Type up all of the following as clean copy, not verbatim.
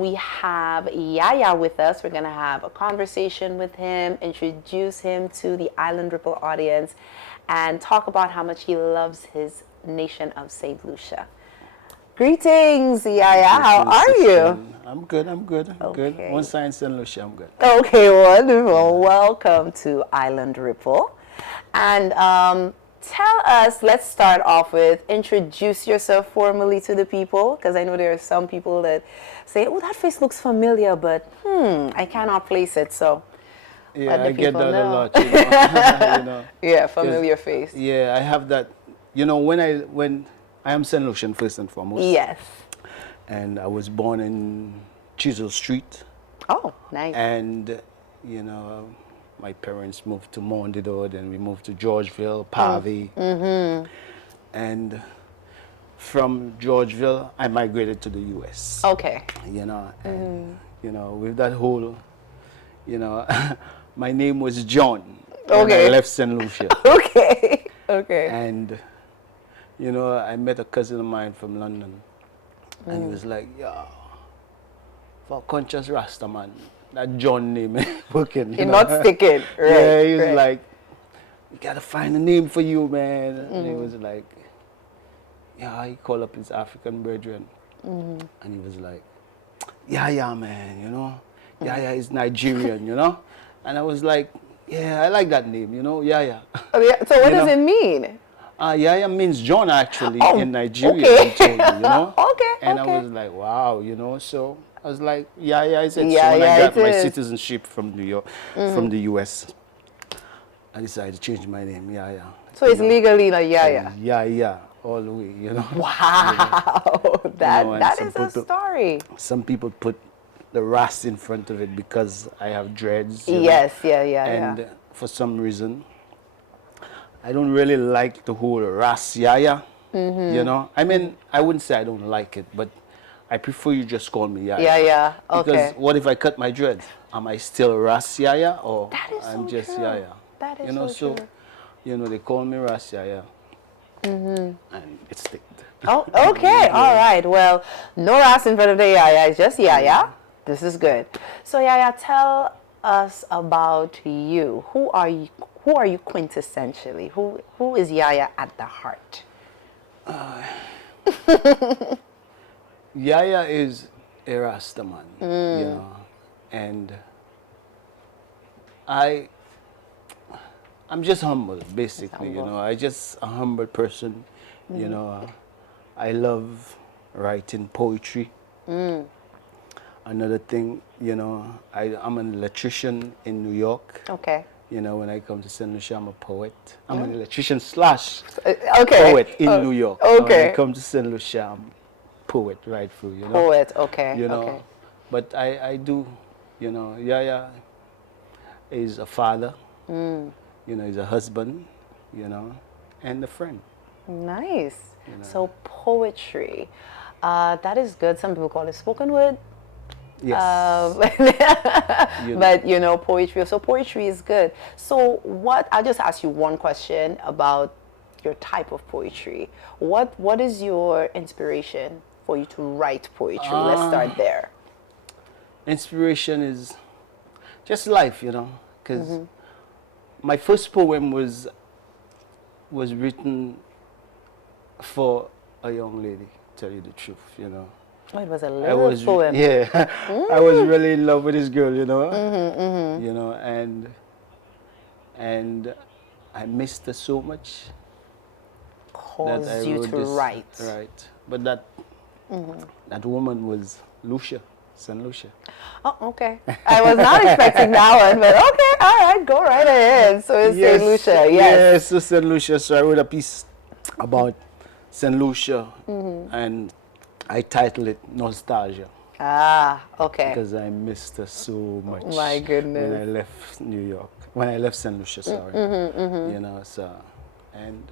we have Yaya with us. We're going to have a conversation with him, introduce him to the Island Ripple audience, and talk about how much he loves his nation of St. Lucia. Greetings, Yaya. How are you? I'm good. I'm good. I'm good. Okay. Once I'm in St. Lucia, I'm good. Okay, wonderful. Welcome to Island Ripple. And tell us, let's start off with introduce yourself formally to the people, because I know there are some people that say, oh, that face looks familiar, but I cannot place it. So Yeah, let the I get people that a know. lot. You know. Yeah, familiar face. Yeah, I have that. You know, when I am St. Lucian first and foremost. Yes. And I was born in Chisel Street. Oh, nice. And, you know, my parents moved to Mondido, then we moved to Georgeville, Pavey. And from Georgeville, I migrated to the U.S. Okay. You know, and, you know, with that whole, you know, my name was John when I left St. Lucia. Okay. Okay. And, you know, I met a cousin of mine from London. And he was like, yo, for conscious Rasta man, that John name ain't working. You're not sticking. Right. Yeah, he was right. like, we gotta find a name for you, man. And he was like, yeah, he called up his African brethren. And he was like, Yaya, man, you know. Yaya is Nigerian, you know. And I was like, yeah, I like that name, you know, Yaya. Oh, yeah. So what does it mean? Yaya means John, actually, in Nigeria, okay. he told me, you know. Okay, And okay. I was like, wow, you know, so I was like, Yaya, I said, Yeah, so when yeah, I got it my is. citizenship from New York, from the US, I decided to change my name, Yaya. So it's legally like Yaya. Yaya, all the way, you know. Wow, that is a story. Some people put the Ras in front of it because I have dreads. You Yes, know? yeah. And for some reason, I don't really like the whole Ras Yaya, you know. I mean, I wouldn't say I don't like it, but I prefer you just call me Yaya. Yeah, okay. Because what if I cut my dreads? Am I still Ras Yaya or That is I'm so just true. Yaya? That is you know, so true. you know, they call me Ras Yaya, and it sticked. Oh, okay, all right. Well, no ass in front of the Yaya, it's just Yaya. This is good. So Yaya, tell us about you. Who are you? Who are you quintessentially? Who is Yaya at the heart? Yaya is a Rastaman, you know, and I'm just humble, basically, you know. I just a humble person, you know. I love writing poetry. Another thing, you know, I'm an electrician in New York. Okay. You know, when I come to St. Lucia, I'm a poet. I'm an electrician slash okay. poet in New York. Okay. When I come to St. Lucia, I'm poet right through, you know. Poet, okay. You know, okay. but I do, you know, Yaya is a father, you know, he's a husband, you know, and a friend. Nice. You know. So poetry, that is good. Some people call it spoken word. Yes. But you know, poetry. So poetry is good. So I'll just ask you one question about your type of poetry. What is your inspiration for you to write poetry? Let's start there. Inspiration is just life, you know, because my first poem was written for a young lady, tell you the truth, you know. Oh, it was a little poem. Yeah, I was really in love with this girl, you know. You know, and I missed her so much that I Caused you wrote to this, write. Right, but that woman was Lucia, St. Lucia. Oh, okay. I was not expecting that one, but okay, all right, go right ahead. So it's St. Lucia, yes. Yes, so St. Lucia. So I wrote a piece about St. Lucia, and I titled it Nostalgia. Ah, okay. Because I missed her so much. My goodness. When I left New York. When I left St. Lucia, sorry. You know, so, and,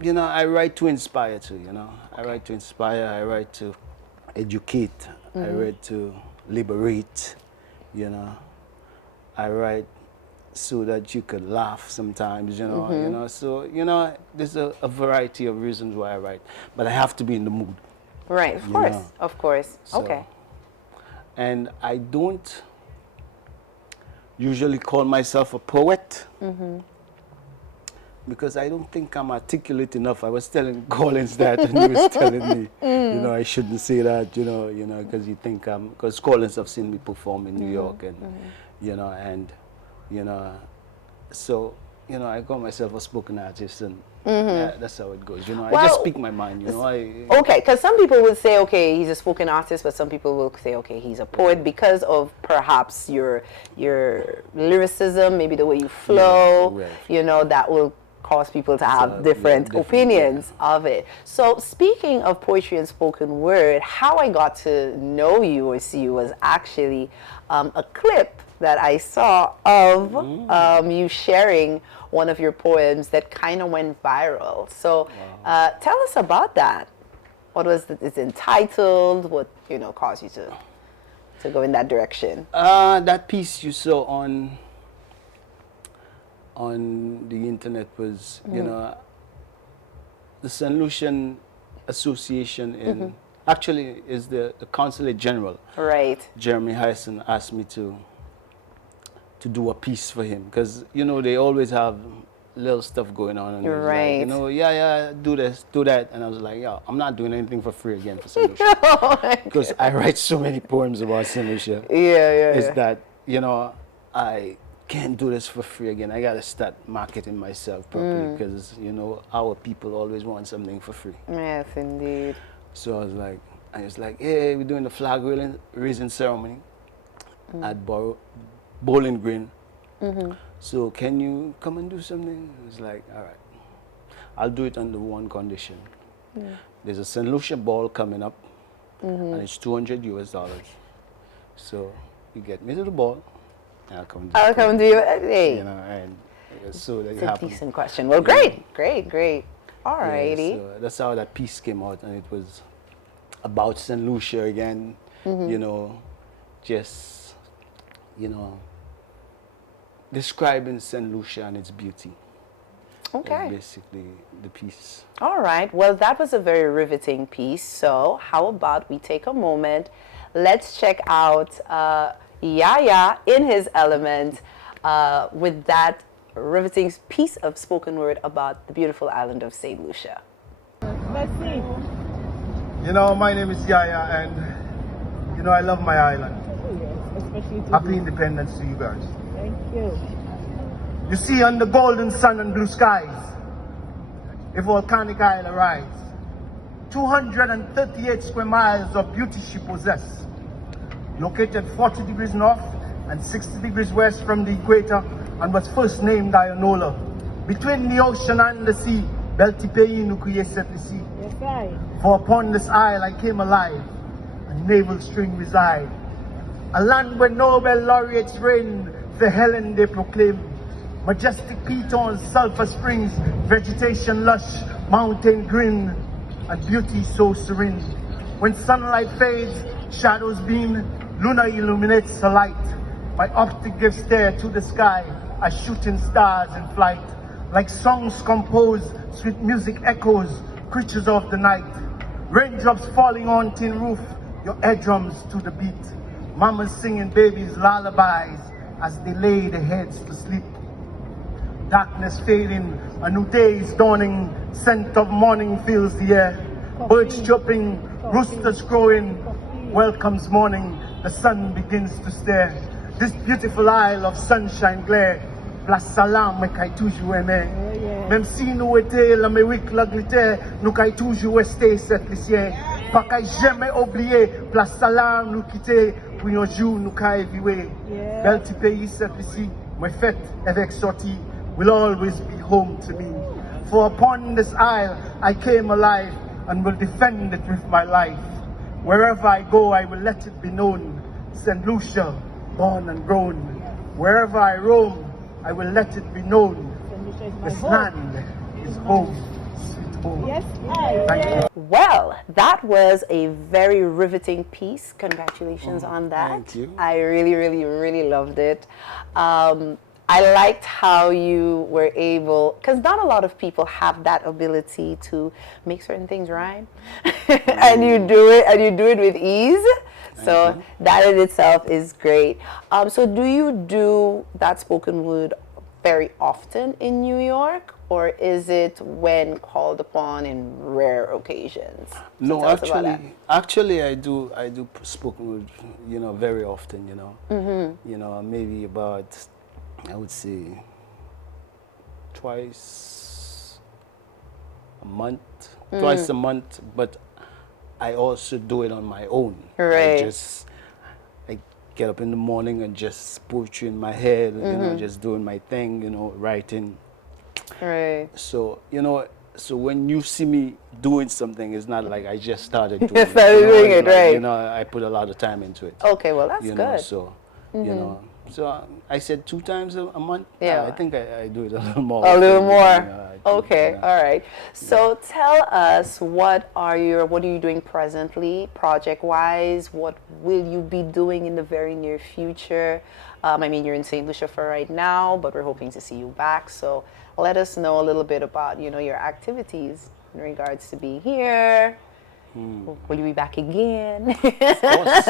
you know, I write to inspire too, you know. I write to inspire, I write to educate, I write to liberate, you know. I write so that you could laugh sometimes, you know. So, you know, there's a variety of reasons why I write, but I have to be in the mood. Right, of You course, know. of course. So, Okay. And I don't usually call myself a poet because I don't think I'm articulate enough. I was telling Collins that, and he was telling me, I shouldn't say that, because you think because Collins have seen me perform in New York, and and so I call myself a spoken artist, and that's how it goes. I just Well, speak my mind. Okay, because some people would say, okay, he's a spoken artist, but some people will say, okay, he's a poet because of perhaps your lyricism, maybe the way you flow, right. that will cause people to have So, different different, opinions of it. So speaking of poetry and spoken word, how I got to know you or see you was actually a clip that I saw of you sharing one of your poems that kind of went viral. So tell us about that. What was it's entitled? What caused you to go in that direction? That piece you saw on the internet was, the St. Lucian Association in actually is the Consulate General. Right. Jeremy Hyson asked me to do a piece for him because they always have little stuff going on, and it was Right. like, yeah, do this, do that, and I was like, yeah, I'm not doing anything for free again for St. Lucia because I write so many poems about St. Lucia. Yeah. That I can't do this for free again. I gotta start marketing myself properly because our people always want something for free. Yes, indeed. So I was like, hey, we're doing the flag raising ceremony at Bowling Green. So can you come and do something? I was like, all right, I'll do it under one condition. There's a St. Lucia ball coming up, and it's $200 US. So you get me to the ball, and I'll come to you. Hey. And so that It's a happened. decent question. Well, great. All righty. Yeah, so that's how that piece came out, and it was about St. Lucia again. Just describing St. Lucia and its beauty. Okay. That's basically the piece. All right. Well, that was a very riveting piece. So how about we take a moment? Let's check out Yaya in his element with that riveting piece of spoken word about the beautiful island of St. Lucia. Let's see. My name is Yaya, and I love my island. Oh, yes, especially to Happy you. independence to you guys. Thank you. You see, under golden sun and blue skies, a volcanic isle arise. 238 square miles of beauty she possesses. Located 40 degrees north and 60 degrees west from the equator, and was first named Guyanola. Between the ocean and the sea, Belti pays nous crier cette ici. Yes, I. For upon this isle I came alive, a naval string reside. A land where Nobel laureates reign, for Helen they proclaim. Majestic pitons, sulfur springs, vegetation lush, mountain green, and beauty so serene. When sunlight fades, shadows beam, Luna illuminates the light. My optic gives stare to the sky, as shooting stars in flight. Like songs composed, sweet music echoes, creatures of the night. Raindrops falling on tin roof, your eardrums to the beat. Mamas singing babies lullabies as they lay their heads to sleep. Darkness fading, a new day is dawning, scent of morning fills the air. Birds chirping, roosters crowing, welcomes morning, the sun begins to stare. This beautiful isle of sunshine glare, place salam me kay toujours aimer. Même si nous était l'Amérique l'Angleterre, nous kay toujours rester cette lisière. Pas kay jamais oublier, place salam nous quitter, pour un jour nous kay vivre. Bel petit pays cette ici, my fête avec sortie, will always be home to me. For upon this isle I came alive, and will defend it with my life. Wherever I go, I will let it be known, St. Lucia, born and grown. Wherever I roam, I will let it be known, St. Lucia is my this home. land is home, sweet home. Yes, I. Thank you. Well, that was a very riveting piece. Congratulations on that. Thank you. I really loved it. I liked how you were able, because not a lot of people have that ability to make certain things rhyme, and you do it, with ease. So you. that in itself is great. So do you do that spoken word very often in New York, or is it when called upon in rare occasions? So No, tell us about that. actually, I do spoken word, very often, maybe about, I would say, twice a month, but I also do it on my own. Right. I get up in the morning and just poetry in my head, just doing my thing, writing. Right. So, so when you see me doing something, it's not like I just started doing Just started doing it's it, right. I put a lot of time into it. Okay, well, that's good. So, I said 2 times a month. Yeah. I think I do it a little more. A little often, more. I think, Okay, all right. So tell us, what are you doing presently, project-wise? What will you be doing in the very near future? I mean, you're in St. Lucia for right now, but we're hoping to see you back. So let us know a little bit about, your activities in regards to being here. Will you be back again? Of course.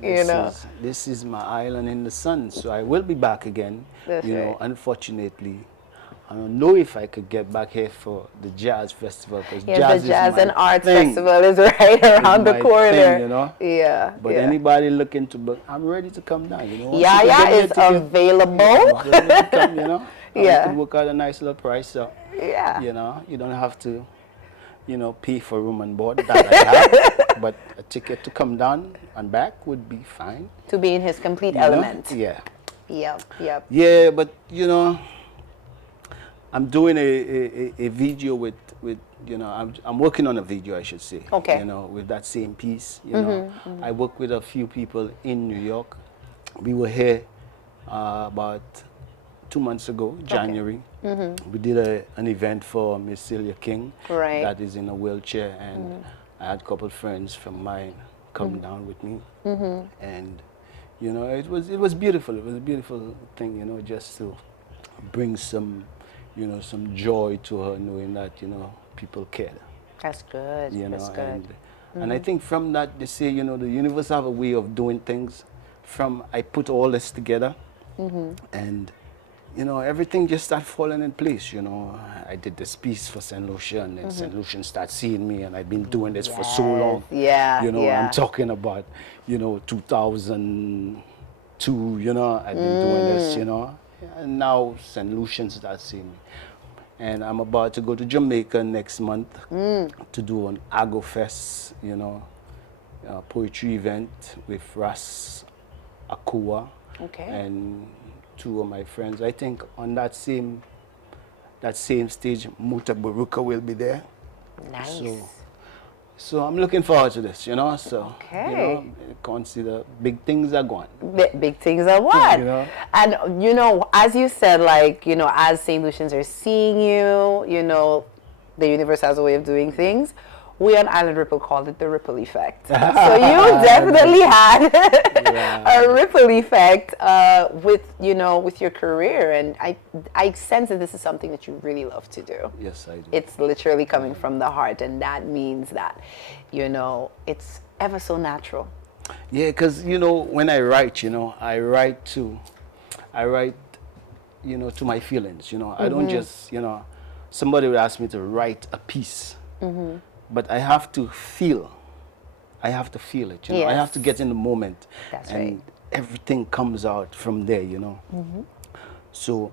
You know. This is my island in the sun, so I will be back again. That's right. Unfortunately, I don't know if I could get back here for the jazz festival, because Yes, jazz the Jazz is my and Arts thing. Festival is right around the my corner. thing, Yeah. But yeah. anybody looking to book, I'm ready to come down. Once you Yaya can get me a is ticket, available. I'm ready to come, and Yeah. we could work out a nice little price. So, Yeah. you don't have to, pay for room and board that I have, but a ticket to come down and back would be fine. To be in his complete you know? element. Yeah. Yep. Yep. Yeah, but I'm doing a video with I'm working on a video, I should say. Okay. With that same piece. I work with a few people in New York. We were here about 2 months ago, January. We did an event for Miss Celia King. Right. That is in a wheelchair, and I had a couple of friends from mine come down with me, and it was beautiful. It was a beautiful thing, just to bring some some joy to her, knowing that people care. That's good. That's good. And I think from that, they say the universe have a way of doing things. From I put all this together, and everything just started falling in place. I did this piece for St. Lucia, and then St. Lucian started seeing me, and I've been doing this for so long. Yeah. I'm talking about 2002. I've been doing this. And now St. Lucian starts seeing me. And I'm about to go to Jamaica next month to do an Agro Fest, poetry event with Ras Akua Okay. and 2 of my friends. I think on that same stage, Muta Baruka will be there. Nice. So I'm looking forward to this, So, Okay. consider big things are going. Big things are what? And as you said, as St. Lucians are seeing you, the universe has a way of doing things. We on Island Ripple called it the ripple effect. So you definitely had a ripple effect with your career, and I sense that this is something that you really love to do. Yes, I do. It's literally coming from the heart, and that means that it's ever so natural. Yeah, because when I write, I write to my feelings. I don't just somebody would ask me to write a piece, but I have to feel. I have to feel it. I Yes. have to get in the moment. That's and right. everything comes out from there. So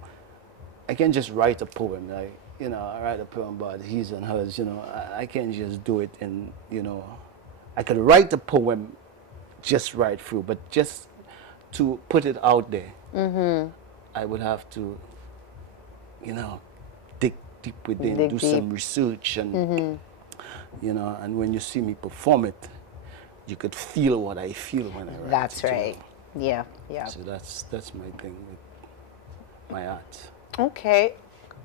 I can just write a poem. I write a poem about his and hers. I can't just do it in. I could write a poem just right through, but just to put it out there, I would have to, dig deep within, Dig do deep. some research, and and when you see me perform it, you could feel what I feel when I write. That's it, right. Yeah. Yeah. So that's my thing with my art. Okay,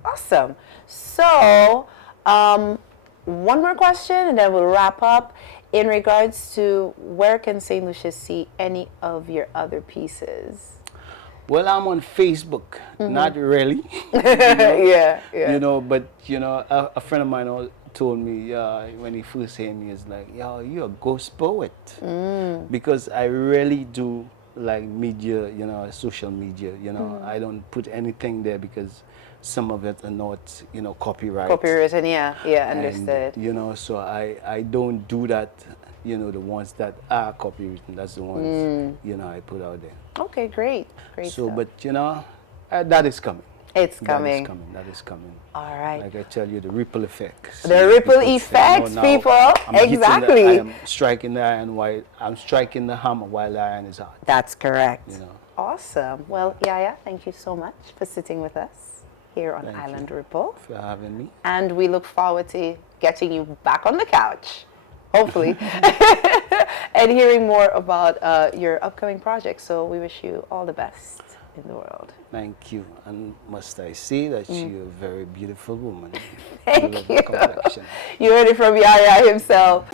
awesome. So, one more question, and then we'll wrap up. In regards to where can St. Lucia see any of your other pieces? Well, I'm on Facebook. Not really. Yeah, yeah. You know, but you know, a friend of mine told me when he first heard me, he's like, "Yo, you're a ghost poet," because I really do like media, you know, social media. You know, I don't put anything there because some of it are not, you know, copyright. Copywritten, yeah, yeah, And, understood. you know, so I don't do that. You know, the ones that are copywritten, that's the ones, you know, I put out there. Okay, great, great So, stuff. but you know, that is coming. It's That coming. is coming. That is coming. All right. Like I tell you, the ripple effects. The ripple effects, people. Exactly. I am striking the iron while I'm striking the hammer while the iron is hot. That's correct. You know. Awesome. Well, Yaya, thank you so much for sitting with us here on Thank Island you Ripple. for having me. And we look forward to getting you back on the couch, hopefully, and hearing more about your upcoming projects. So we wish you all the best in the world. Thank you. And must I say that you're a very beautiful woman. Thank Lovely you. complexion. You heard it from Yaya himself.